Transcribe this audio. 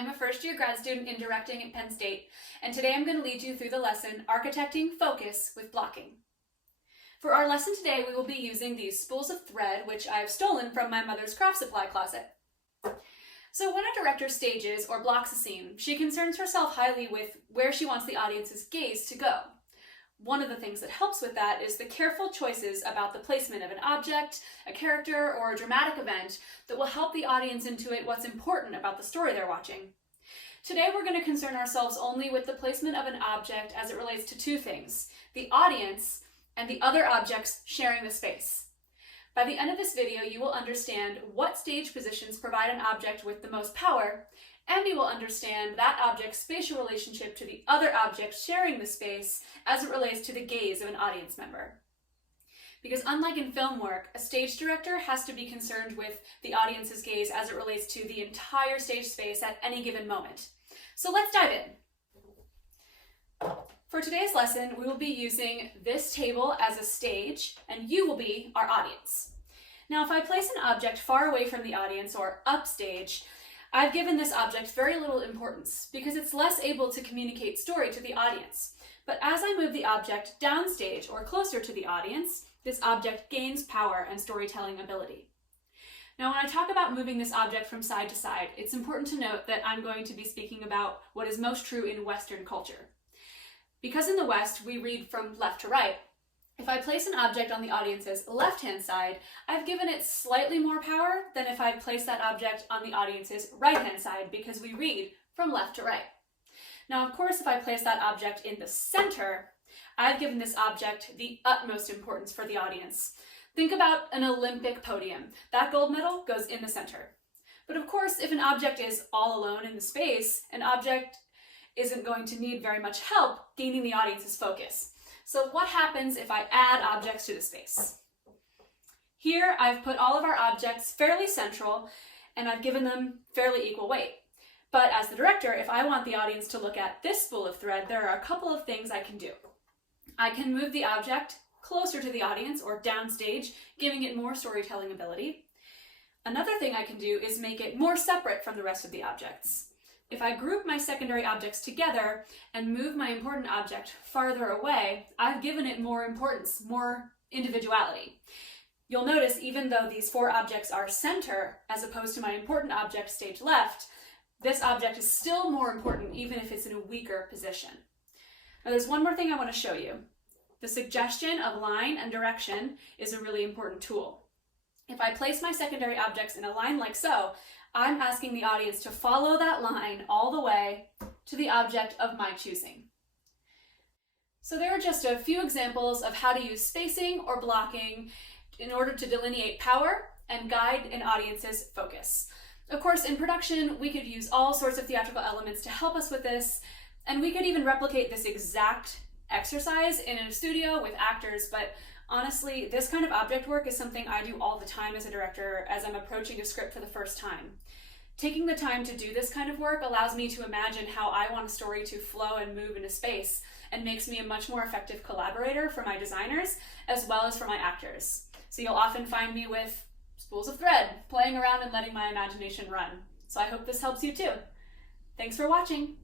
I'm a first-year grad student in directing at Penn State, and today I'm going to lead you through the lesson, Architecting Focus with Blocking. For our lesson today, we will be using these spools of thread, which I've stolen from my mother's craft supply closet. So when a director stages or blocks a scene, she concerns herself highly with where she wants the audience's gaze to go. One of the things that helps with that is the careful choices about the placement of an object, a character, or a dramatic event that will help the audience intuit what's important about the story they're watching. Today we're going to concern ourselves only with the placement of an object as it relates to two things: the audience and the other objects sharing the space. By the end of this video, you will understand what stage positions provide an object with the most power, and you will understand that object's spatial relationship to the other objects sharing the space as it relates to the gaze of an audience member. Because unlike in film work, a stage director has to be concerned with the audience's gaze as it relates to the entire stage space at any given moment. So let's dive in. For today's lesson, we will be using this table as a stage, and you will be our audience. Now, if I place an object far away from the audience or upstage, I've given this object very little importance because it's less able to communicate story to the audience. But as I move the object downstage or closer to the audience, this object gains power and storytelling ability. Now, when I talk about moving this object from side to side, it's important to note that I'm going to be speaking about what is most true in Western culture. Because in the West, we read from left to right, if I place an object on the audience's left-hand side, I've given it slightly more power than if I place that object on the audience's right-hand side, because we read from left to right. Now, of course, if I place that object in the center, I've given this object the utmost importance for the audience. Think about an Olympic podium. That gold medal goes in the center. But of course, if an object is all alone in the space, an object isn't going to need very much help gaining the audience's focus. So what happens if I add objects to the space? Here I've put all of our objects fairly central and I've given them fairly equal weight. But as the director, if I want the audience to look at this spool of thread, there are a couple of things I can do. I can move the object closer to the audience or downstage, giving it more storytelling ability. Another thing I can do is make it more separate from the rest of the objects. If I group my secondary objects together and move my important object farther away, I've given it more importance, more individuality. You'll notice even though these four objects are center, as opposed to my important object stage left, this object is still more important even if it's in a weaker position. Now there's one more thing I want to show you. The suggestion of line and direction is a really important tool. If I place my secondary objects in a line like so, I'm asking the audience to follow that line all the way to the object of my choosing. So there are just a few examples of how to use spacing or blocking in order to delineate power and guide an audience's focus. Of course, in production, we could use all sorts of theatrical elements to help us with this, and we could even replicate this exact exercise in a studio with actors, but honestly, this kind of object work is something I do all the time as a director as I'm approaching a script for the first time. Taking the time to do this kind of work allows me to imagine how I want a story to flow and move into space, and makes me a much more effective collaborator for my designers as well as for my actors. So you'll often find me with spools of thread, playing around and letting my imagination run. So I hope this helps you too. Thanks for watching.